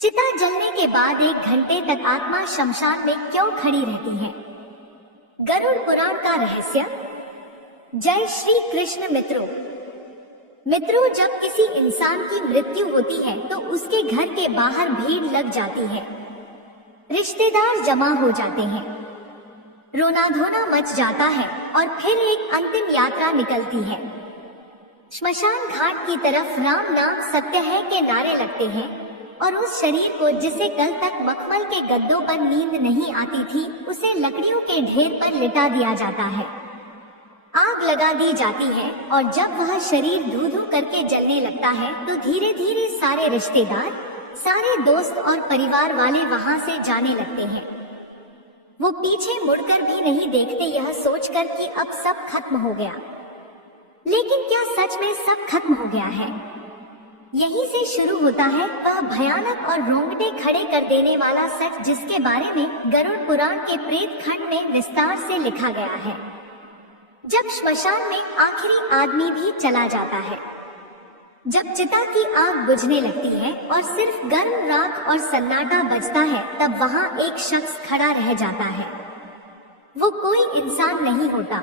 चिता जलने के बाद 1 घंटे तक आत्मा शमशान में क्यों खड़ी रहती है? गरुड़ पुराण का रहस्य। जय श्री कृष्ण मित्रों। जब किसी इंसान की मृत्यु होती है तो उसके घर के बाहर भीड़ लग जाती है, रिश्तेदार जमा हो जाते हैं, रोना धोना मच जाता है और फिर एक अंतिम यात्रा निकलती है। श्मशान घाट की तरफ राम नाम सत्य है के नारे लगते हैं और उस शरीर को जिसे कल तक मखमल के गद्दों पर नींद नहीं आती थी, उसे लकड़ियों के ढेर पर लिटा दिया जाता है, आग लगा दी जाती है और जब वह शरीर धू धू करके जलने लगता है तो धीरे धीरे सारे रिश्तेदार, सारे दोस्त और परिवार वाले वहां से जाने लगते हैं। वो पीछे मुड़कर भी नहीं देखते, यह सोचकर कि अब सब खत्म हो गया। लेकिन क्या सच में सब खत्म हो गया है? यहीं से शुरू होता है वह भयानक और रोंगटे खड़े कर देने वाला सच, जिसके बारे में गरुड़ पुराण के प्रेत खंड में विस्तार से लिखा गया है। जब श्मशान में आखिरी आदमी भी चला जाता है, जब चिता की आग बुझने लगती है और सिर्फ गर्म राख और सन्नाटा बजता है, तब वहां एक शख्स खड़ा रह जाता है। वो कोई इंसान नहीं होता,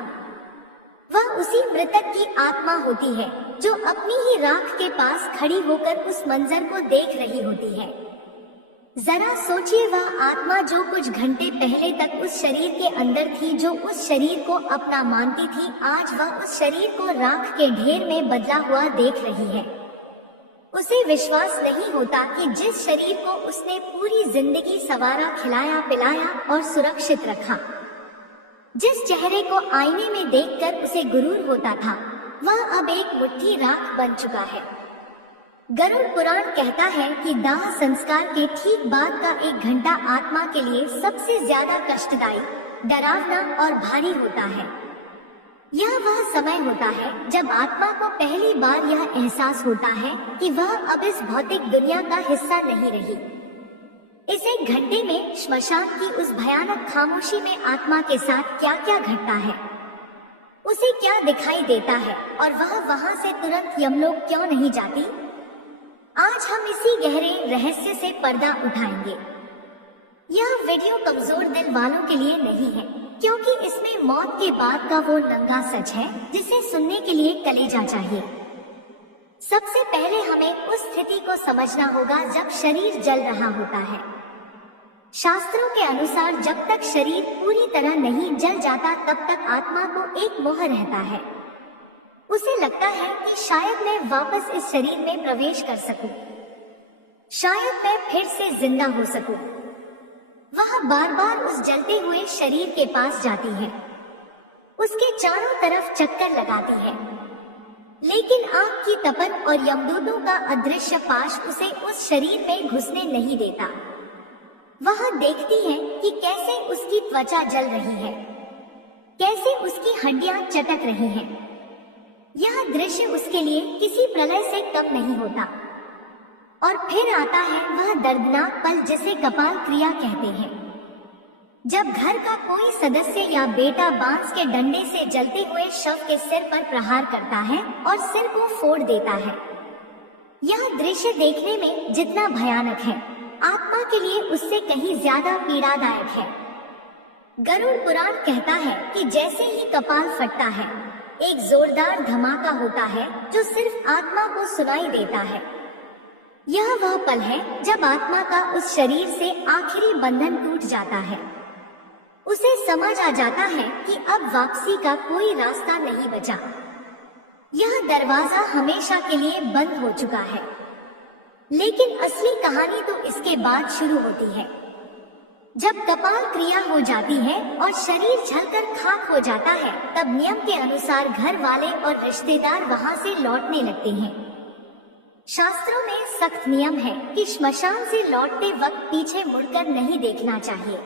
वह उसी मृतक की आत्मा होती है जो अपनी ही राख के पास खड़ी होकर उस मंजर को देख रही होती है। जरा सोचिए, वह आत्मा जो कुछ घंटे पहले तक उस शरीर के अंदर थी, जो उस शरीर को अपना मानती थी, आज वह उस शरीर को राख के ढेर में बदला हुआ देख रही है। उसे विश्वास नहीं होता कि जिस शरीर को उसने पूरी जिंदगी संवारा, खिलाया पिलाया और सुरक्षित रखा, जिस चेहरे को आईने में देखकर उसे गुरूर होता था, वह अब एक मुट्ठी राख बन चुका है। गरुड़ पुराण कहता है कि दाह संस्कार के ठीक बाद का 1 घंटा आत्मा के लिए सबसे ज्यादा कष्टदायी, डरावना और भारी होता है। यह वह समय होता है जब आत्मा को पहली बार यह एहसास होता है कि वह अब इस भौतिक दुनिया का हिस्सा नहीं रही। इस 1 घंटे में श्मशान की उस भयानक खामोशी में आत्मा के साथ क्या क्या घटता है, उसे क्या दिखाई देता है और वह वहां से तुरंत यमलोक क्यों नहीं जाती? आज हम इसी गहरे रहस्य से पर्दा उठाएंगे। यह वीडियो कमजोर दिल वालों के लिए नहीं है, क्योंकि इसमें मौत के बाद का वो नंगा सच है जिसे सुनने के लिए कलेजा चाहिए। सबसे पहले हमें उस स्थिति को समझना होगा जब शरीर जल रहा होता है। शास्त्रों के अनुसार जब तक शरीर पूरी तरह नहीं जल जाता, तब तक आत्मा को एक मोह रहता है। उसे लगता है कि शायद मैं वापस इस शरीर में प्रवेश कर सकूं, शायद मैं फिर से जिंदा हो सकूं। वह बार बार उस जलते हुए शरीर के पास जाती है, उसके चारों तरफ चक्कर लगाती है, लेकिन आग की तपन और यमदूतों का अदृश्य पाश उसे उस शरीर में घुसने नहीं देता। वह देखती है कि कैसे उसकी त्वचा जल रही है, कैसे उसकी हड्डियां चटक रही हैं। यह दृश्य उसके लिए किसी प्रलय से कम नहीं होता। और फिर आता है वह दर्दनाक पल जिसे कपाल क्रिया कहते हैं, जब घर का कोई सदस्य या बेटा बांस के डंडे से जलते हुए शव के सिर पर प्रहार करता है और सिर को फोड़ देता है। यह दृश्य देखने में जितना भयानक है, आत्मा के लिए उससे कहीं ज्यादा पीड़ादायक है। गरुड़ पुराण कहता है कि जैसे ही कपाल फटता है, एक जोरदार धमाका होता है जो सिर्फ आत्मा को सुनाई देता है। यह वह पल है जब आत्मा का उस शरीर से आखिरी बंधन टूट जाता है। उसे समझ आ जाता है कि अब वापसी का कोई रास्ता नहीं बचा, यह दरवाजा हमेशा के लिए बंद हो चुका है। लेकिन असली कहानी तो इसके बाद शुरू होती है, जब कपाल क्रिया हो जाती है और शरीर जलकर खाक हो जाता है। तब नियम के अनुसार घर वाले और रिश्तेदार वहां से लौटने लगते हैं। शास्त्रों में सख्त नियम है कि श्मशान से लौटते वक्त पीछे मुड़कर नहीं देखना चाहिए।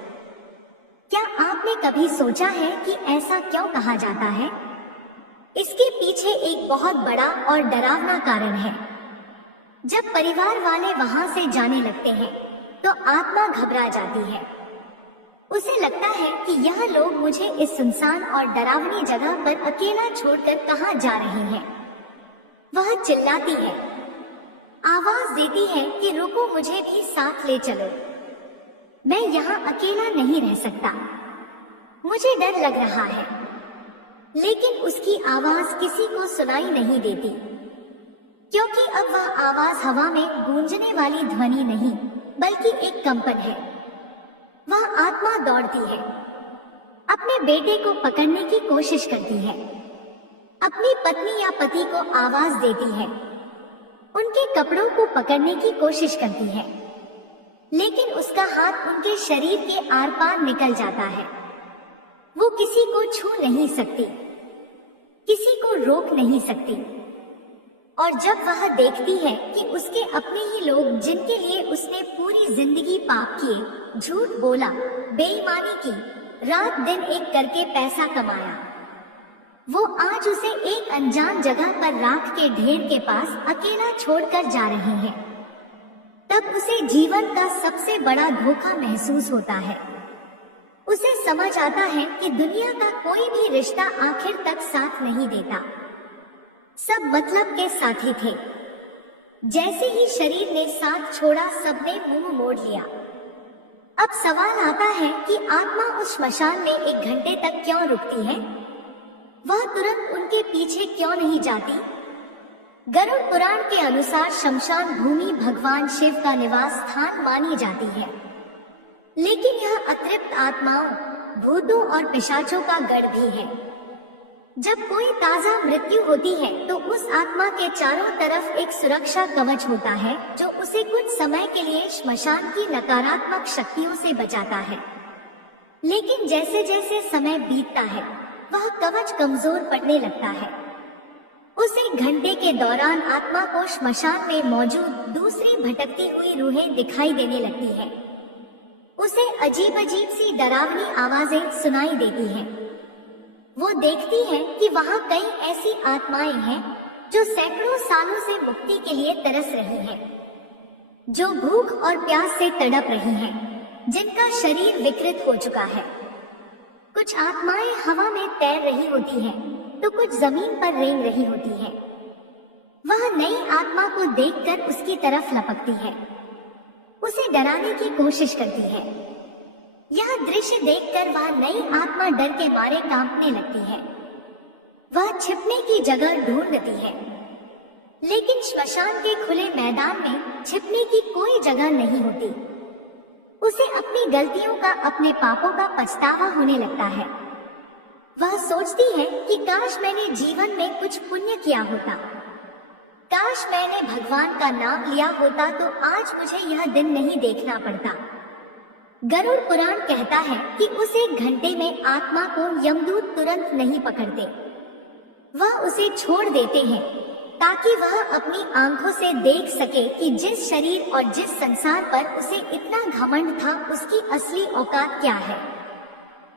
क्या आपने कभी सोचा है कि ऐसा क्यों कहा जाता है? इसके पीछे एक बहुत बड़ा और डरावना कारण है। जब परिवार वाले वहां से जाने लगते हैं तो आत्मा घबरा जाती है। उसे लगता है कि यह लोग मुझे इस सुनसान और डरावनी जगह पर अकेला छोड़कर कहां जा रहे हैं। वह चिल्लाती है, आवाज देती है कि रुको, मुझे भी साथ ले चलो, मैं यहाँ अकेला नहीं रह सकता, मुझे डर लग रहा है। लेकिन उसकी आवाज किसी को सुनाई नहीं देती, क्योंकि अब वह आवाज हवा में गूंजने वाली ध्वनि नहीं बल्कि एक कंपन है। वह आत्मा दौड़ती है, अपने बेटे को पकड़ने की कोशिश करती है, अपनी पत्नी या पति को आवाज देती है, उनके कपड़ों को पकड़ने की कोशिश करती है, लेकिन उसका हाथ उनके शरीर के आर पार निकल जाता है। वो किसी को छू नहीं सकती, किसी को रोक नहीं सकती। और जब वह देखती है कि उसके अपने ही लोग, जिनके लिए उसने पूरी जिंदगी पाप किए, झूठ बोला, बेईमानी की, रात दिन एक करके पैसा कमाया, वो आज उसे एक अनजान जगह पर राख के ढेर के पास अकेला छोड़कर जा रहे हैं, तब उसे जीवन का सबसे बड़ा धोखा महसूस होता है। उसे समझ आता है कि दुनिया का कोई भी रिश्ता आखिर तक साथ नहीं देता, सब मतलब के साथी थे। जैसे ही शरीर ने साथ छोड़ा, सबने मुंह मोड़ लिया। अब सवाल आता है कि आत्मा उस श्मशान में 1 घंटे तक क्यों रुकती है? वह तुरंत उनके पीछे क्यों नहीं जाती? गरुड़ पुराण के अनुसार शमशान भूमि भगवान शिव का निवास स्थान मानी जाती है, लेकिन यह अतृप्त आत्माओं, भूतों और पिशाचों का गढ़ भी है। जब कोई ताजा मृत्यु होती है तो उस आत्मा के चारों तरफ एक सुरक्षा कवच होता है, जो उसे कुछ समय के लिए श्मशान की नकारात्मक शक्तियों से बचाता है। लेकिन जैसे जैसे समय बीतता है, वह कवच कमजोर पड़ने लगता है। उस 1 घंटे के दौरान आत्मा को श्मशान में मौजूद दूसरी भटकती हुई रूहें दिखाई देने लगती है। उसे अजीब अजीब सी डरावनी आवाजें सुनाई देती हैं। वो देखती है कि वहाँ कई ऐसी आत्माएं हैं जो सैकड़ों सालों से मुक्ति के लिए तरस रही हैं, जो भूख और प्यास से तड़प रही हैं, जिनका शरीर विकृत हो चुका है। कुछ आत्माएं हवा में तैर रही होती हैं, तो कुछ जमीन पर रेंग रही होती हैं। वह नई आत्मा को देखकर उसकी तरफ लपकती है, उसे डराने की कोशिश करती है। यह दृश्य देखकर वह नई आत्मा डर के मारे कांपने लगती है। वह छिपने की जगह ढूंढती है, लेकिन श्मशान के खुले मैदान में छिपने की कोई जगह नहीं होती। उसे अपनी गलतियों का, अपने पापों का पछतावा होने लगता है। वह सोचती है कि काश मैंने जीवन में कुछ पुण्य किया होता, काश मैंने भगवान का नाम लिया होता तो आज मुझे यह दिन नहीं देखना पड़ता। गरुड़ पुराण कहता है कि उस 1 घंटे में आत्मा को यमदूत तुरंत नहीं पकड़ते, वह उसे छोड़ देते हैं ताकि वह अपनी आंखों से देख सके कि जिस शरीर और जिस संसार पर उसे इतना घमंड था, उसकी असली औकात क्या है।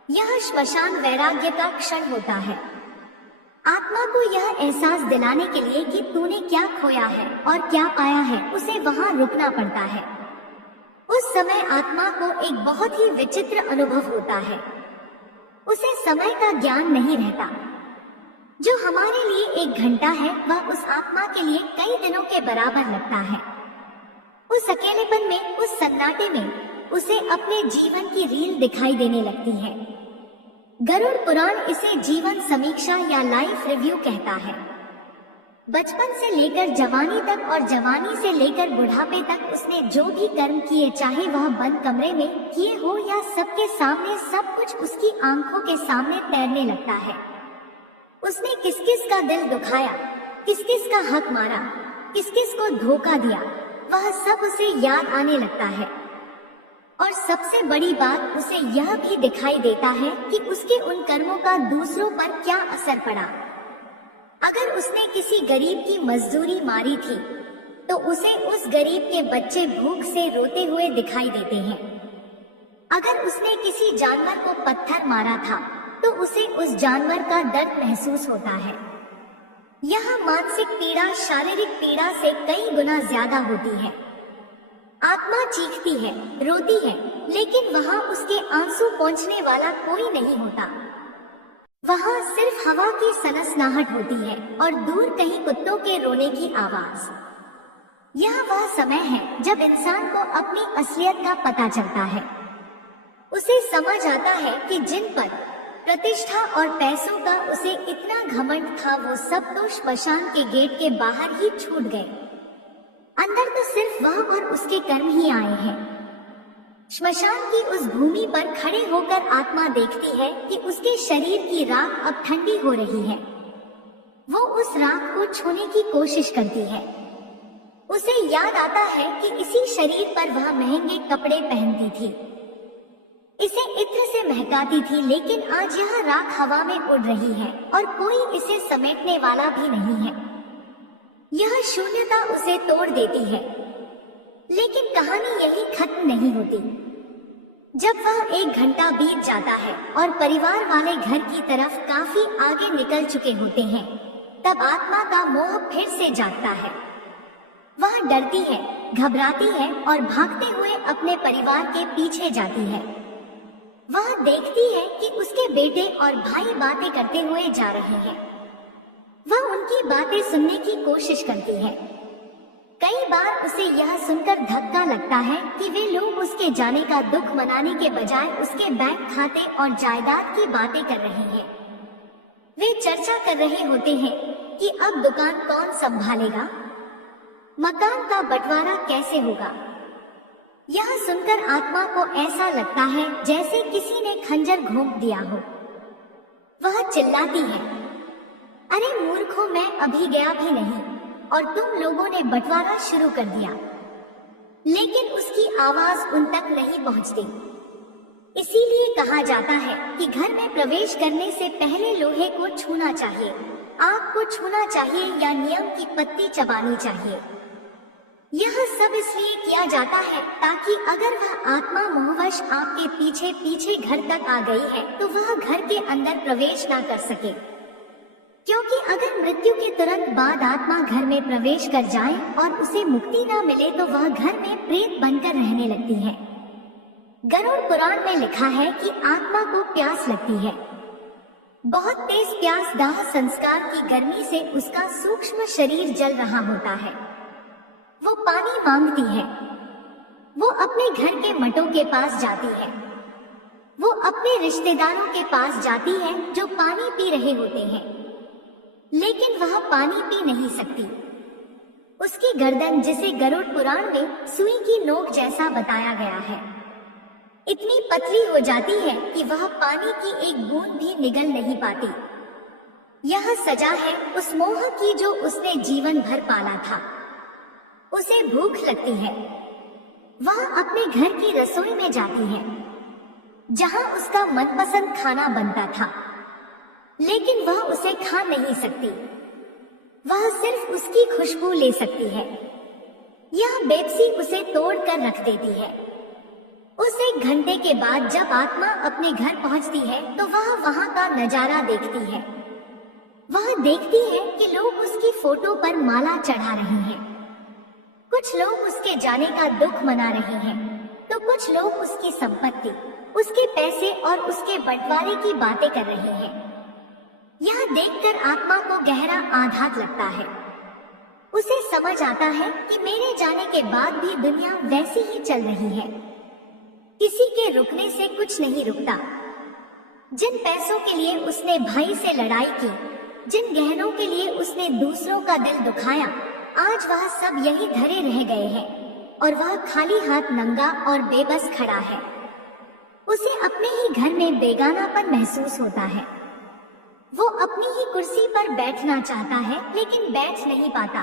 यह श्मशान वैराग्य का क्षण होता है, आत्मा को यह एहसास दिलाने के लिए कि तूने क्या खोया है और क्या पाया है, उसे वहां रुकना पड़ता है। उस समय आत्मा को एक बहुत ही विचित्र अनुभव होता है। उसे समय का ज्ञान नहीं रहता। जो हमारे लिए 1 घंटा है, वह उस आत्मा के लिए कई दिनों के बराबर लगता है। उस अकेलेपन में, उस सन्नाटे में उसे अपने जीवन की रील दिखाई देने लगती है। गरुड़ पुराण इसे जीवन समीक्षा या लाइफ रिव्यू कहता है। बचपन से लेकर जवानी तक और जवानी से लेकर बुढ़ापे तक उसने जो भी कर्म किए, चाहे वह बंद कमरे में किए हो या सबके सामने, सब कुछ उसकी आंखों के सामने तैरने लगता है। उसने किस किस का दिल दुखाया, किस किस का हक मारा, किस किस को धोखा दिया, वह सब उसे याद आने लगता है। और सबसे बड़ी बात, उसे यह भी दिखाई देता है कि उसके उन कर्मों का दूसरों पर क्या असर पड़ा। अगर उसने किसी गरीब की मजदूरी मारी थी, तो उसे उस गरीब के बच्चे भूख से रोते हुए दिखाई देते हैं। अगर उसने किसी जानवर को पत्थर मारा था, तो उसे उस जानवर का दर्द महसूस होता है। यह मानसिक पीड़ा शारीरिक पीड़ा से कई गुना ज्यादा होती है। आत्मा चीखती है, रोती है, लेकिन वहाँ उसके आंसू पहुँचने वाला कोई नहीं होता। वहाँ सिर्फ हवा की सनसनाहट होती है और दूर कहीं कुत्तों के रोने की आवाज। यह वह समय है जब इंसान को अपनी असलियत का पता चलता है। उसे समझ आता है कि जिन पर प्रतिष्ठा और पैसों का उसे इतना घमंड था, वो सब तो श्मशान के गेट के बाहर ही छूट गए। अंदर तो सिर्फ वह और उसके कर्म ही आए हैं। श्मशान की उस भूमि पर खड़े होकर आत्मा देखती है कि उसके शरीर की राख अब ठंडी हो रही है। वो उस राख को छूने की कोशिश करती है। उसे याद आता है कि इसी शरीर पर वह महंगे कपड़े पहनती थी, इसे इत्र से महकाती थी, लेकिन आज यह राख हवा में उड़ रही है और कोई इसे समेटने वाला भी नहीं है। यह शून्यता उसे तोड़ देती है। लेकिन कहानी यही खत्म नहीं होती। जब वह 1 घंटा बीत जाता है और परिवार वाले घर की तरफ काफी आगे निकल चुके होते हैं, तब आत्मा का मोह फिर से जागता है। वह डरती है, घबराती है और भागते हुए अपने परिवार के पीछे जाती है। वह देखती है कि उसके बेटे और भाई बातें करते हुए जा रहे हैं। वह उनकी बातें सुनने की कोशिश करती है। कई बार उसे यह सुनकर धक्का लगता है कि वे लोग उसके जाने का दुख मनाने के बजाय उसके बैंक खाते और जायदाद की बातें कर रहे हैं। वे चर्चा कर रहे होते हैं कि अब दुकान कौन संभालेगा, मकान का बंटवारा कैसे होगा। यह सुनकर आत्मा को ऐसा लगता है जैसे किसी ने खंजर घोंप दिया हो। वह चिल्लाती है, अरे मूर्खों, मैं अभी गया भी नहीं और तुम लोगों ने बंटवारा शुरू कर दिया। लेकिन उसकी आवाज उन तक नहीं पहुंचती। इसीलिए कहा जाता है कि घर में प्रवेश करने से पहले लोहे को छूना चाहिए, आग को छूना चाहिए या नियम की पत्ती चबानी चाहिए। यह सब इसलिए किया जाता है ताकि अगर वह आत्मा मोहवश आपके पीछे पीछे घर तक आ गई है तो वह घर के अंदर प्रवेश ना कर सके। क्योंकि अगर मृत्यु के तुरंत बाद आत्मा घर में प्रवेश कर जाए और उसे मुक्ति ना मिले तो वह घर में प्रेत बनकर रहने लगती है। गरुड़ पुराण में लिखा है कि आत्मा को प्यास लगती है। बहुत तेज प्यास, दाह संस्कार की गर्मी से उसका सूक्ष्म शरीर जल रहा होता है। वो पानी मांगती है। वो अपने घर के मटों के पास जाती है। वो अपने रिश्तेदारों के पास जाती है जो पानी पी रहे होते हैं, लेकिन वह पानी पी नहीं सकती। उसकी गर्दन, जिसे गरुड़ पुराण में सुई की नोक जैसा बताया गया है, इतनी पतली हो जाती है कि वह पानी की एक बूंद भी निगल नहीं पाती। यह सजा है उस मोह की जो उसने जीवन भर पाला था। उसे भूख लगती है। वह अपने घर की रसोई में जाती है जहां उसका मनपसंद खाना बनता था, लेकिन वह उसे खा नहीं सकती। वह सिर्फ उसकी खुशबू ले सकती है। यह बेबसी उसे तोड़ कर रख देती है। उस 1 घंटे के बाद जब आत्मा अपने घर पहुंचती है तो वह वहां का नजारा देखती है। वह देखती है कि लोग उसकी फोटो पर माला चढ़ा रहे हैं। कुछ लोग उसके जाने का दुख मना रहे हैं, तो कुछ लोग उसकी संपत्ति, उसके पैसे और उसके बंटवारे की बातें कर रहे हैं। यह देखकर आत्मा को गहरा आघात लगता है। उसे समझ आता है कि मेरे जाने के बाद भी दुनिया वैसी ही चल रही है। किसी के रुकने से कुछ नहीं रुकता। जिन पैसों के लिए उसने भाई से लड़ाई की, जिन गहनों के लिए उसने दूसरों का दिल दुखाया, आज वह सब यही धरे रह गए हैं और वह खाली हाथ, नंगा और बेबस खड़ा है। उसे अपने ही घर में बेगानापन महसूस होता है। वो अपनी ही कुर्सी पर बैठना चाहता है, लेकिन बैठ नहीं पाता।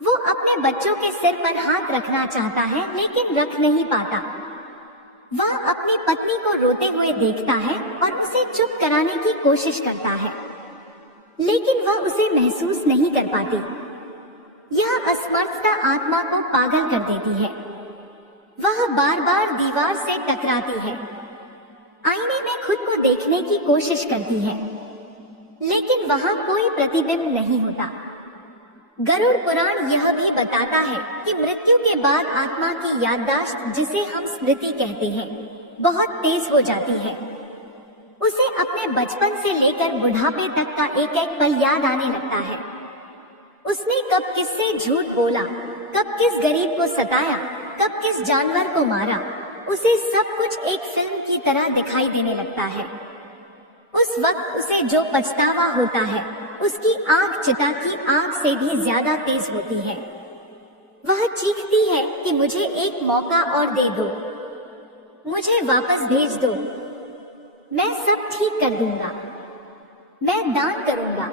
वो अपने बच्चों के सिर पर हाथ रखना चाहता है, लेकिन रख नहीं पाता। वह अपनी पत्नी को रोते हुए देखता है और उसे चुप कराने की कोशिश करता है, लेकिन वह उसे महसूस नहीं कर पाती। यह असमर्थता आत्मा को पागल कर देती है। वह बार बार दीवार से टकराती है, आईने में खुद को देखने की कोशिश करती है, लेकिन वहां कोई प्रतिबिंब नहीं होता। गरुड़ पुराण यह भी बताता है कि मृत्यु के बाद आत्मा की याददाश्त, जिसे हम स्मृति कहते हैं, बहुत तेज हो जाती है। उसे अपने बचपन से लेकर बुढ़ापे तक का एक एक पल याद आने लगता है। उसने कब किससे झूठ बोला, कब किस गरीब को सताया, कब किस जानवर को मारा, उसे सब कुछ एक फिल्म की तरह दिखाई देने लगता है। उस वक्त उसे जो पछतावा होता है, उसकी आग चिता की आग से भी ज्यादा तेज होती है। वह चीखती है कि मुझे एक मौका और दे दो, मुझे वापस भेज दो, मैं सब ठीक कर दूंगा, मैं दान करूंगा,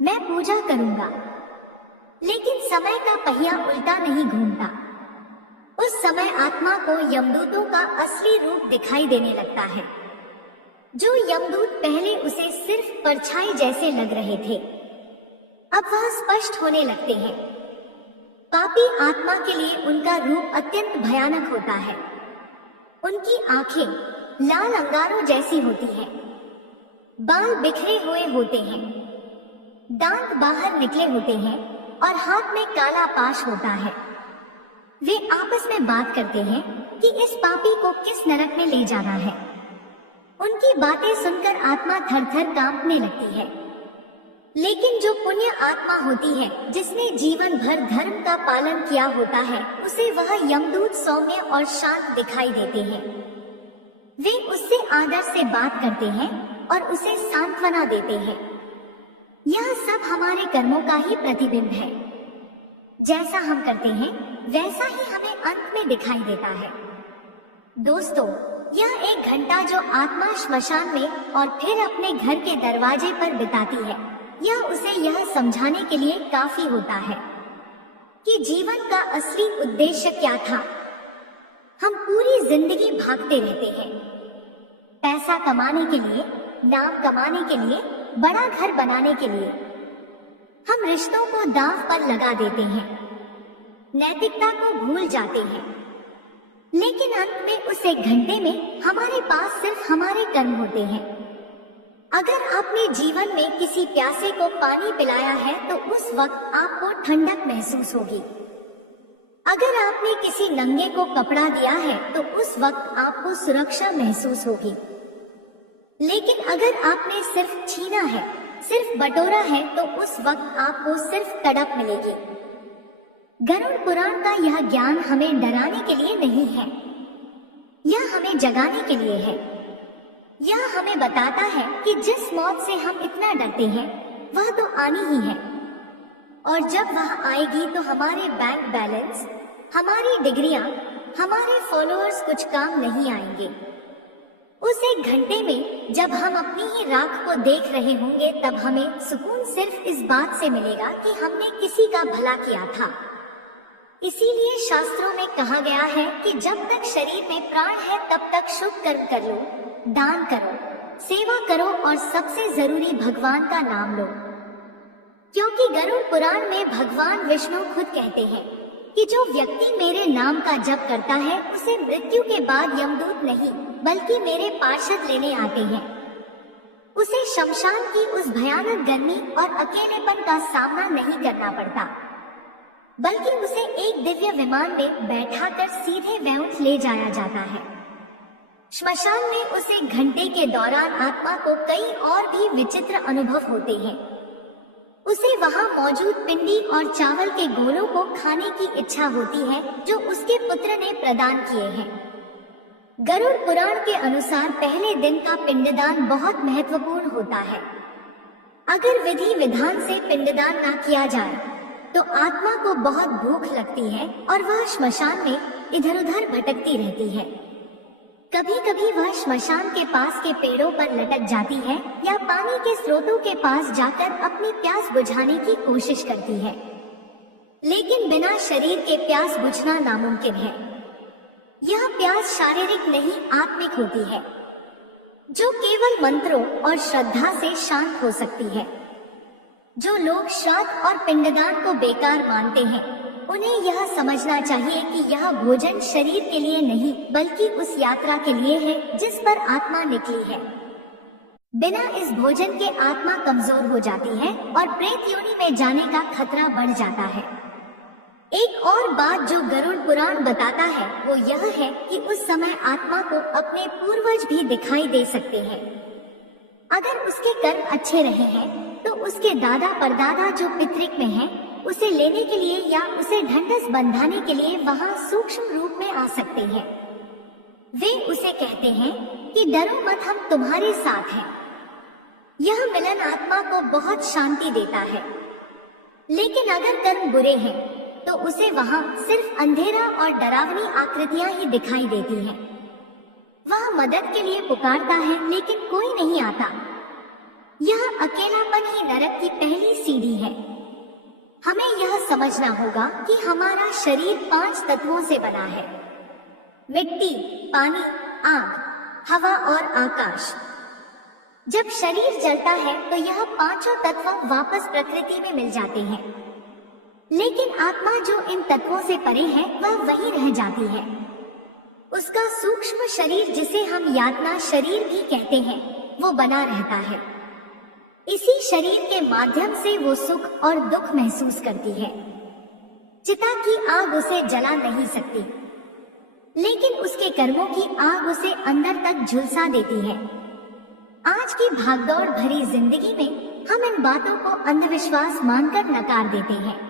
मैं पूजा करूंगा। लेकिन समय का पहिया उल्टा नहीं घूमता। उस समय आत्मा को यमदूतों का असली रूप दिखाई देने लगता है। जो यमदूत पहले उसे सिर्फ परछाई जैसे लग रहे थे, अब वह स्पष्ट होने लगते हैं। पापी आत्मा के लिए उनका रूप अत्यंत भयानक होता है। उनकी आंखें लाल अंगारों जैसी होती हैं, बाल बिखरे हुए होते हैं, दांत बाहर निकले होते हैं और हाथ में काला पाश होता है। वे आपस में बात करते हैं कि इस पापी को किस नरक में ले जाना है। उनकी बातें सुनकर आत्मा थर थर कांपने लगती है। लेकिन जो पुण्य आत्मा होती है, जिसने जीवन भर धर्म का पालन किया होता है, उसे वह यमदूत सौम्य और शांत दिखाई देते हैं। वे उससे आदर से बात करते हैं और उसे सांत्वना देते हैं। यह सब हमारे कर्मों का ही प्रतिबिंब है। जैसा हम करते हैं वैसा ही हमें अंत में दिखाई देता है। दोस्तों, यह 1 घंटा जो आत्मा श्मशान में और फिर अपने घर के दरवाजे पर बिताती है, यह उसे यह समझाने के लिए काफी होता है कि जीवन का असली उद्देश्य क्या था। हम पूरी जिंदगी भागते रहते हैं, पैसा कमाने के लिए, नाम कमाने के लिए, बड़ा घर बनाने के लिए। हम रिश्तों को दांव पर लगा देते हैं, नैतिकता को भूल जाते हैं। लेकिन अंत में उस 1 घंटे में हमारे पास सिर्फ हमारे कर्म होते हैं। अगर आपने जीवन में किसी प्यासे को पानी पिलाया है तो उस वक्त आपको ठंडक महसूस होगी। अगर आपने किसी नंगे को कपड़ा दिया है तो उस वक्त आपको सुरक्षा महसूस होगी। लेकिन अगर आपने सिर्फ छीना है, सिर्फ बटोरा है, तो उस वक्त आपको सिर्फ तड़प मिलेगी। गरुड़ पुराण का यह ज्ञान हमें डराने के लिए नहीं है, यह हमें जगाने के लिए है। यह हमें बताता है कि जिस मौत से हम इतना डरते हैं वह तो आनी ही है, और जब वह आएगी तो हमारे बैंक बैलेंस, हमारी डिग्रियां, हमारे फॉलोअर्स कुछ काम नहीं आएंगे। उस 1 घंटे में जब हम अपनी ही राख को देख रहे होंगे, तब हमें सुकून सिर्फ इस बात से मिलेगा कि हमने किसी का भला किया था। इसीलिए शास्त्रों में कहा गया है कि जब तक शरीर में प्राण है तब तक शुभ कर्म कर लो, दान करो, सेवा करो और सबसे जरूरी भगवान का नाम लो। क्योंकि गरुड़ पुराण में भगवान विष्णु खुद कहते हैं कि जो व्यक्ति मेरे नाम का जप करता है उसे मृत्यु के बाद यमदूत नहीं बल्कि मेरे पार्षद लेने आते हैं। उसे शमशान की उस भयानक गर्मी और अकेलेपन का सामना नहीं करना पड़ता, बल्कि उसे एक दिव्य विमान में बैठाकर सीधे वैकुंठ ले जाया जाता है। श्मशान में उस 1 घंटे के दौरान आत्मा को कई और भी विचित्र अनुभव होते हैं। उसे वहां मौजूद पिंडी और चावल के गोलों को खाने की इच्छा होती है जो उसके पुत्र ने प्रदान किए हैं। गरुड़ पुराण के अनुसार पहले दिन का पिंडदान बहुत महत्वपूर्ण होता है। अगर विधि विधान से पिंडदान न किया जाए तो आत्मा को बहुत भूख लगती है और वह श्मशान में इधर उधर भटकती रहती है। कभी कभी वह श्मशान के पास के पेड़ों पर लटक जाती है या पानी के स्रोतों के पास जाकर अपनी प्यास बुझाने की कोशिश करती है, लेकिन बिना शरीर के प्यास बुझना नामुमकिन है। यह प्यास शारीरिक नहीं आत्मिक होती है, जो केवल मंत्रों और श्रद्धा से शांत हो सकती है। जो लोग श्राद्ध और पिंडदान को बेकार मानते हैं, उन्हें यह समझना चाहिए कि यह भोजन शरीर के लिए नहीं बल्कि उस यात्रा के लिए है जिस पर आत्मा निकली है। बिना इस भोजन के आत्मा कमजोर हो जाती है और प्रेत योनि में जाने का खतरा बढ़ जाता है। एक और बात जो गरुड़ पुराण बताता है वो यह है कि उस समय आत्मा को अपने पूर्वज भी दिखाई दे सकते हैं। अगर उसके कर्म अच्छे रहे हैं तो उसके दादा परदादा जो पितृक में हैं, उसे लेने के लिए या उसे ढंढस बंधाने के लिए वहाँ सूक्ष्म रूप में आ सकते हैं। वे उसे कहते हैं कि डरो मत, हम तुम्हारे साथ हैं। यह मिलन आत्मा को बहुत शांति देता है। लेकिन अगर कर्म बुरे हैं तो उसे वहाँ सिर्फ अंधेरा और डरावनी आकृतियां ही दिखाई देती हैं। वह मदद के लिए पुकारता है लेकिन कोई नहीं आता। यह अकेलापन ही नरक की पहली सीढ़ी है। हमें यह समझना होगा कि हमारा शरीर 5 तत्वों से बना है: मिट्टी, पानी, आग, हवा और आकाश। जब शरीर जलता है तो यह 5 तत्व वापस प्रकृति में मिल जाते हैं। लेकिन आत्मा जो इन तत्वों से परे है वह वहीं रह जाती है। उसका सूक्ष्म शरीर, जिसे हम यातना शरीर भी कहते हैं, वो बना रहता है। इसी शरीर के माध्यम से वो सुख और दुख महसूस करती है। चिता की आग उसे जला नहीं सकती, लेकिन उसके कर्मों की आग उसे अंदर तक झुलसा देती है। आज की भागदौड़ भरी जिंदगी में हम इन बातों को अंधविश्वास मानकर नकार देते हैं।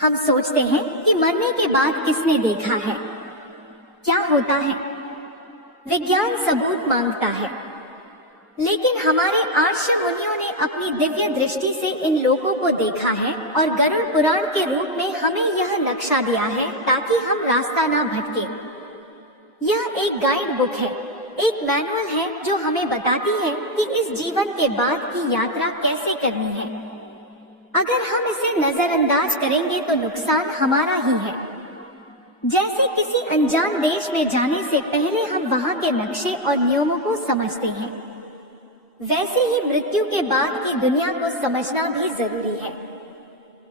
हम सोचते हैं कि मरने के बाद किसने देखा है, क्या होता है। विज्ञान सबूत मांगता है, लेकिन हमारे आर्ष मुनियों ने अपनी दिव्य दृष्टि से इन लोगों को देखा है और गरुड़ पुराण के रूप में हमें यह नक्शा दिया है ताकि हम रास्ता ना भटके। यह एक गाइड बुक है, एक मैनुअल है जो हमें बताती है कि इस जीवन के बाद की यात्रा कैसे करनी है। अगर हम इसे नजरअंदाज करेंगे तो नुकसान हमारा ही है। जैसे किसी अनजान देश में जाने से पहले हम वहाँ के नक्शे और नियमों को समझते हैं, वैसे ही मृत्यु के बाद की दुनिया को समझना भी जरूरी है।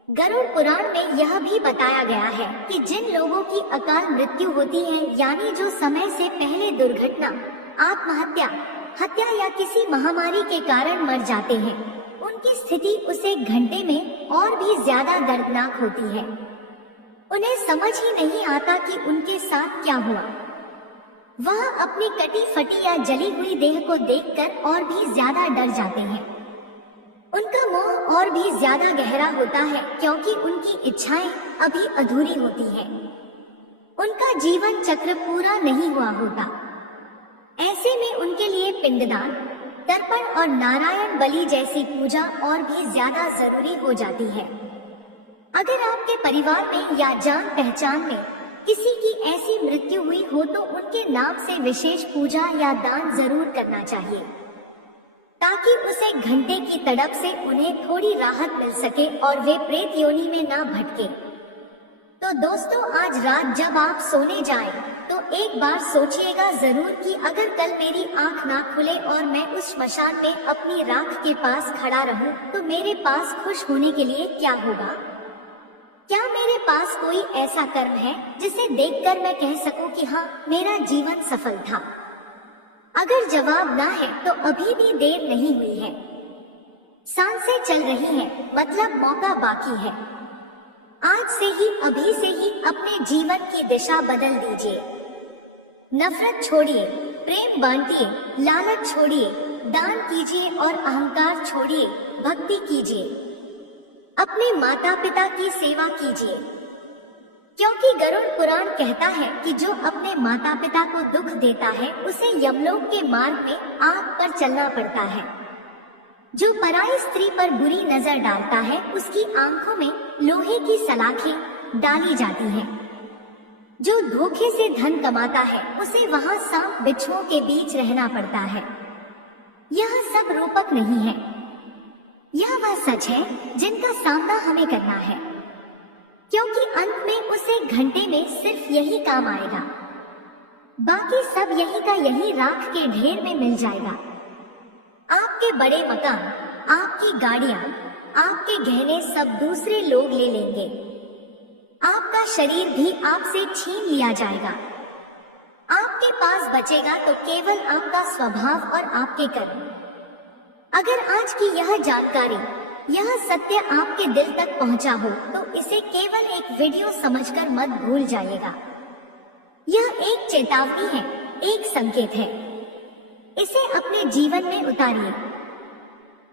गरुड़ पुराण में यह भी बताया गया है कि जिन लोगों की अकाल मृत्यु होती है, यानी जो समय से पहले दुर्घटना, आत्महत्या, हत्या या किसी महामारी के कारण मर जाते हैं, उनकी स्थिति उस एक घंटे में और भी ज्यादा दर्दनाक होती है। उन्हें समझ ही नहीं आता कि उनके साथ क्या हुआ। वह अपनी कटी फटी या जली हुई देह को देखकर और भी ज्यादा डर जाते हैं। उनका मोह और भी ज्यादा गहरा होता है क्योंकि उनकी इच्छाएं अभी अधूरी होती हैं। उनका जीवन चक्र पूरा नहीं हुआ होता। ऐसे में उनके लिए पिंडदान, तर्पण और नारायण बलि जैसी पूजा और भी ज्यादा जरूरी हो जाती है। अगर आपके परिवार में या जान पहचान में किसी की ऐसी मृत्यु हुई हो तो उनके नाम से विशेष पूजा या दान जरूर करना चाहिए, ताकि उस एक घंटे की तड़प से उन्हें थोड़ी राहत मिल सके और वे प्रेत योनि में ना भटके। तो दोस्तों, आज रात जब आप सोने जाएं, तो एक बार सोचिएगा जरूर कि अगर कल मेरी आंख ना खुले और मैं उस श्मशान में अपनी राख के पास खड़ा रहूं, तो मेरे पास खुश होने के लिए क्या होगा? क्या मेरे पास कोई ऐसा कर्म है जिसे देखकर मैं कह सकूं कि हाँ, मेरा जीवन सफल था? अगर जवाब ना है तो अभी भी देर नहीं हुई है। सांसें चल रही हैं, मतलब मौका बाकी है। आज से ही, अभी से ही अपने जीवन की दिशा बदल दीजिए। नफरत छोड़िए, प्रेम बांटिए, लालच छोड़िए, दान कीजिए और अहंकार छोड़िए, भक्ति कीजिए। अपने माता पिता की सेवा कीजिए, क्योंकि गरुड़ पुराण कहता है कि जो अपने माता पिता को दुख देता है उसे यमलोक के मार्ग में आग पर चलना पड़ता है। जो पराई स्त्री पर बुरी नजर डालता है उसकी आंखों में लोहे की सलाखें डाली जाती हैं। जो धोखे से धन कमाता है उसे वहां सांप बिच्छुओं के बीच रहना पड़ता है। यह सब रूपक नहीं है, यह वह सच है जिनका सामना हमें करना है, क्योंकि अंत में उस एक घंटे में सिर्फ यही काम आएगा, बाकी सब यही का यही राख के ढेर में मिल जाएगा। आपके बड़े मकान, आपकी गाड़ियां, आपके गहने सब दूसरे लोग ले लेंगे। आपका शरीर भी आपसे छीन लिया जाएगा। आपके पास बचेगा तो केवल आपका स्वभाव और आपके कर्म। अगर आज की यह जानकारी, यह सत्य आपके दिल तक पहुंचा हो तो इसे केवल एक वीडियो समझकर मत भूल जाइएगा। यह एक चेतावनी है, एक संकेत है। इसे अपने जीवन में उतारिए।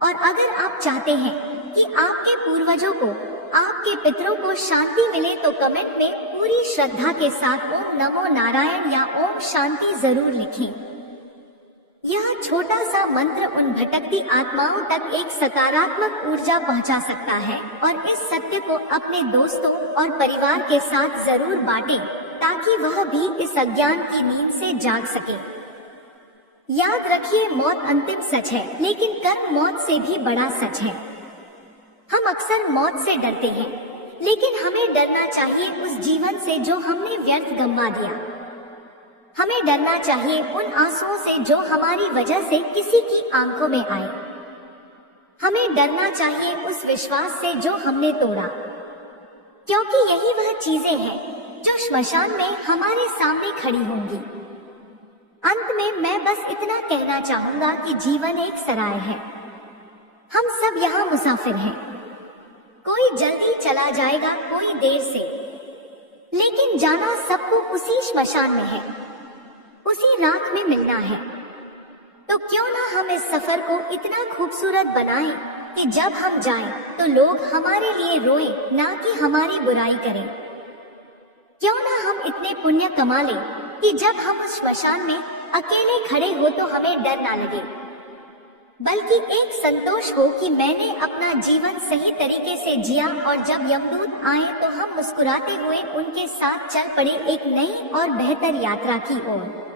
और अगर आप चाहते हैं कि आपके पूर्वजों को आपके पितरों को शांति मिले तो कमेंट में पूरी श्रद्धा के साथ ओम नमो नारायण या ओम शांति जरूर लिखें। यह छोटा सा मंत्र उन भटकती आत्माओं तक एक सकारात्मक ऊर्जा पहुंचा सकता है और इस सत्य को अपने दोस्तों और परिवार के साथ जरूर बांटें ताकि वह भी इस अज्ञान की नींद से जाग सके। याद रखिए, मौत अंतिम सच है, लेकिन कर्म मौत से भी बड़ा सच है। हम अक्सर मौत से डरते हैं, लेकिन हमें डरना चाहिए उस जीवन से जो हमने व्यर्थ गंवा दिया। हमें डरना चाहिए उन आंसुओं से जो हमारी वजह से किसी की आंखों में आए। हमें डरना चाहिए उस विश्वास से जो हमने तोड़ा, क्योंकि यही वह चीजें हैं जो श्मशान में हमारे सामने खड़ी होंगी। अंत में मैं बस इतना कहना चाहूंगा कि जीवन एक सराय है। हम सब यहाँ मुसाफिर हैं। कोई जल्दी चला जाएगा, कोई देर से, लेकिन जाना सबको उसी श्मशान में है, उसी राख में मिलना है। तो क्यों ना हम इस सफर को इतना खूबसूरत बनाएं कि जब हम जाएं तो लोग हमारे लिए रोएं, ना कि हमारी बुराई करें। क्यों ना हम इतने पुण्य कमा लें कि जब हम उस श्मशान में अकेले खड़े हो तो हमें डर ना लगे, बल्कि एक संतोष हो कि मैंने अपना जीवन सही तरीके से जिया और जब यमदूत आए तो हम मुस्कुराते हुए उनके साथ चल पड़े एक नई और बेहतर यात्रा की ओर।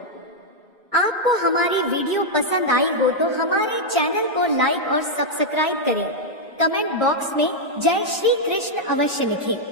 आपको हमारी वीडियो पसंद आई हो तो हमारे चैनल को लाइक और सब्सक्राइब करें। कमेंट बॉक्स में जय श्री कृष्ण अवश्य लिखें।